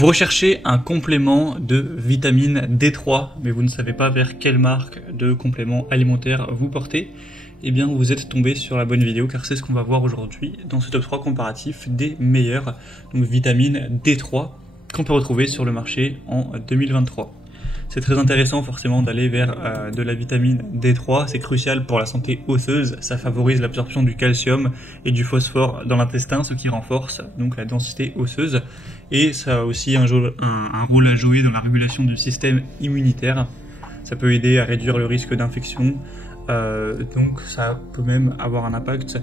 Vous recherchez un complément de vitamine D3, mais vous ne savez pas vers quelle marque de complément alimentaire vous portez. Eh bien, vous êtes tombé sur la bonne vidéo, car c'est ce qu'on va voir aujourd'hui dans ce top 3 comparatif des meilleures vitamines D3 qu'on peut retrouver sur le marché en 2023. C'est très intéressant forcément d'aller vers de la vitamine D3, c'est crucial pour la santé osseuse, ça favorise l'absorption du calcium et du phosphore dans l'intestin, ce qui renforce donc la densité osseuse, et ça a aussi un rôle à jouer dans la régulation du système immunitaire. Ça peut aider à réduire le risque d'infection, donc ça peut même avoir un impact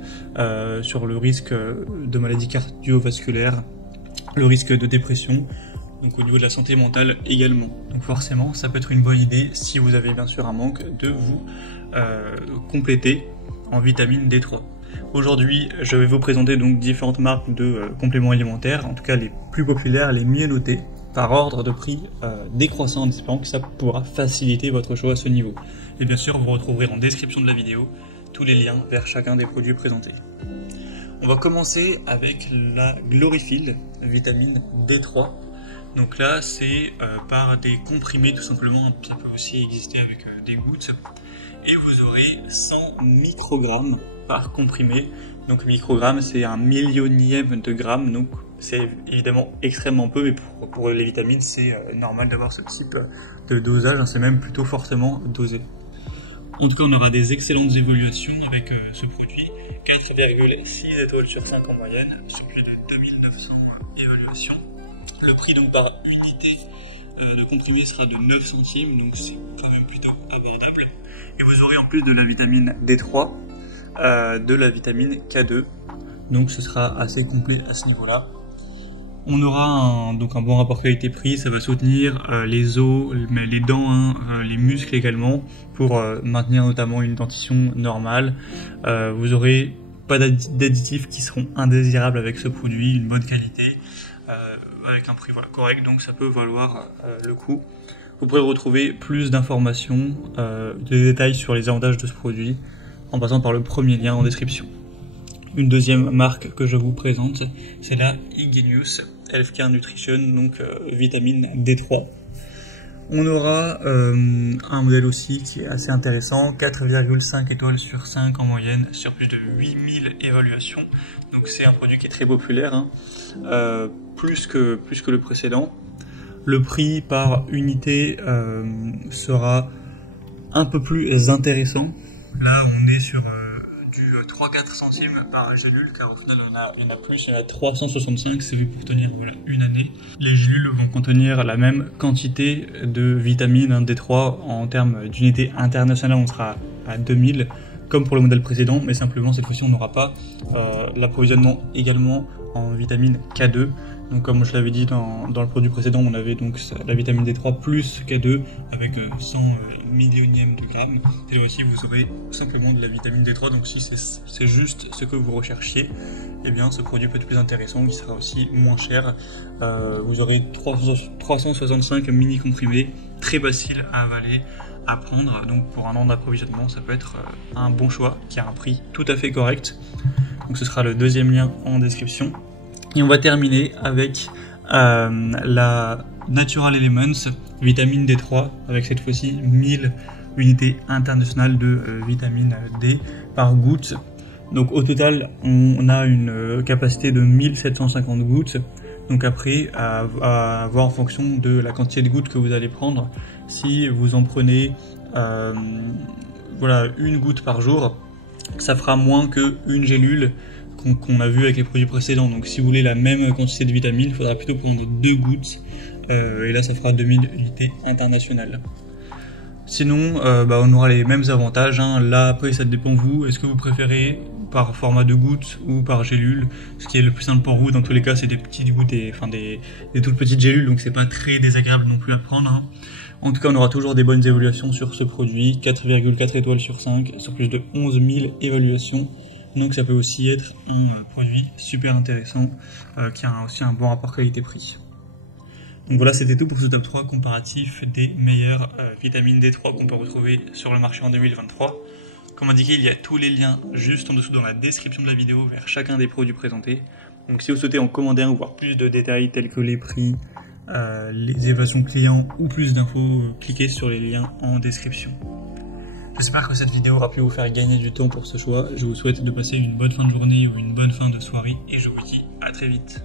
sur le risque de maladies cardiovasculaires, le risque de dépression, donc au niveau de la santé mentale également. Donc forcément, ça peut être une bonne idée, si vous avez bien sûr un manque, de vous compléter en vitamine D3. Aujourd'hui, je vais vous présenter donc différentes marques de compléments alimentaires, en tout cas les plus populaires, les mieux notés, par ordre de prix décroissant, en espérant que ça pourra faciliter votre choix à ce niveau. Et bien sûr, vous retrouverez en description de la vidéo tous les liens vers chacun des produits présentés. On va commencer avec la Gloryfield, vitamine D3. Donc là, c'est par des comprimés tout simplement, ça peut aussi exister avec des gouttes. Et vous aurez 100 microgrammes par comprimé. Donc microgrammes, c'est un millionième de gramme, donc c'est évidemment extrêmement peu, mais pour les vitamines, c'est normal d'avoir ce type de dosage, c'est même plutôt fortement dosé. En tout cas, on aura des excellentes évaluations avec ce produit, 4,6 étoiles sur 5 en moyenne, sur plus de 2900 évaluations. Le prix donc par unité de comprimé sera de 9 centimes, donc c'est quand même plutôt abordable. Et vous aurez en plus de la vitamine D3, de la vitamine K2, donc ce sera assez complet à ce niveau-là. On aura donc un bon rapport qualité-prix, ça va soutenir les os, les dents, les muscles également, pour maintenir notamment une dentition normale. Vous aurez pas d'additifs qui seront indésirables avec ce produit, une bonne qualité, avec un prix correct, donc ça peut valoir le coup. Vous pourrez retrouver plus d'informations, des détails sur les avantages de ce produit, en passant par le premier lien en description. Une deuxième marque que je vous présente, c'est la Igenius Healthcare Nutrition, donc vitamine D3. On aura un modèle aussi qui est assez intéressant, 4,5 étoiles sur 5 en moyenne, sur plus de 8000 évaluations. Donc c'est un produit qui est très populaire, plus que le précédent. Le prix par unité sera un peu plus intéressant. Là on est sur du 3-4 centimes par gélule, car au final il y en a plus, il y en a 365, c'est vu pour tenir une année. Les gélules vont contenir la même quantité de vitamine D3 en termes d'unité internationale, on sera à 2000 comme pour le modèle précédent, mais simplement cette fois-ci on n'aura pas l'approvisionnement également en vitamine K2. Donc comme je l'avais dit dans le produit précédent, on avait donc la vitamine D3 plus K2 avec 100 millionièmes de grammes. Et voici vous aurez simplement de la vitamine D3, donc si c'est juste ce que vous recherchiez, eh bien ce produit peut être plus intéressant, il sera aussi moins cher. Vous aurez 365 mini comprimés, très facile à avaler, à prendre, donc pour un an d'approvisionnement ça peut être un bon choix qui a un prix tout à fait correct. Donc ce sera le deuxième lien en description. Et on va terminer avec la Natural Elements vitamine D3 avec cette fois-ci 1000 unités internationales de vitamine D par goutte. Donc au total on a une capacité de 1750 gouttes. Donc après à voir en fonction de la quantité de gouttes que vous allez prendre. Si vous en prenez une goutte par jour, ça fera moins qu'une gélule qu'on a vu avec les produits précédents. Donc si vous voulez la même quantité de vitamines, il faudra plutôt prendre 2 gouttes, et là ça fera 2000 unités internationales. Sinon on aura les mêmes avantages, là après ça dépend de vous, est-ce que vous préférez par format de gouttes ou par gélule. Ce qui est le plus simple pour vous dans tous les cas, c'est des petites gouttes, des toutes petites gélules, donc c'est pas très désagréable non plus à prendre. En tout cas, on aura toujours des bonnes évaluations sur ce produit, 4,4 étoiles sur 5, sur plus de 11 000 évaluations. Donc ça peut aussi être un produit super intéressant qui a aussi un bon rapport qualité-prix. Donc voilà, c'était tout pour ce top 3 comparatif des meilleures vitamines D3 qu'on peut retrouver sur le marché en 2023. Comme indiqué, il y a tous les liens juste en dessous dans la description de la vidéo vers chacun des produits présentés. Donc si vous souhaitez en commander un ou voir plus de détails tels que les prix, les évaluations clients ou plus d'infos, cliquez sur les liens en description. J'espère que cette vidéo aura pu vous faire gagner du temps pour ce choix. Je vous souhaite de passer une bonne fin de journée ou une bonne fin de soirée et je vous dis à très vite.